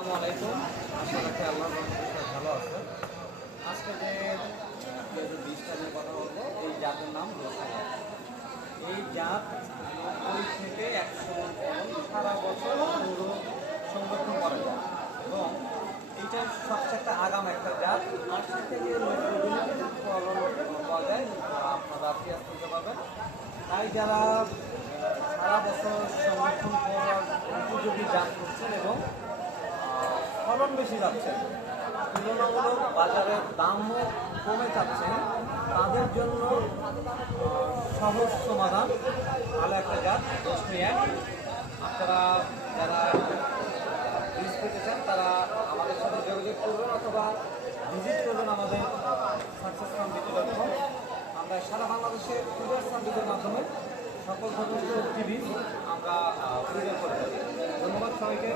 আসসালামু আলাইকুম। আশা রাখি আল্লাহ ভালো আছে। আজকে যে নিয়ে কথা বলব, এই জাতের নাম রোসালা এই জাত নব্বই থেকে সারা বছর সংরক্ষণ করা যায়। এবং এইটা সবচেয়ে একটা আগাম একটা জাত। আশি থেকে পাওয়া যায় আপনারা পেঁয়াজ তুলতে পারবেন। তাই যারা সারা বছর সংরক্ষণ করার উপযোগী জাত করছেন এবং ফলন বেশি যাচ্ছে। তুলনামূলক বাজারে দামও কমে যাচ্ছে। তাদের জন্য সহজ সমাধান ভালো একটা জাত দশমি এক। আপনারা যারা বীজ পেতে চান, তারা আমাদের সাথে যোগাযোগ করবেন অথবা ভিজিট করবেন আমাদের সাকসেস বিটি ডট কম আমরা সারা বাংলাদেশে কুরিয়ার সার্ভিসের মাধ্যমে সকল ধরনের টিভি আমরা কুরিয়ার করে থাকি। ধন্যবাদ সবাইকে।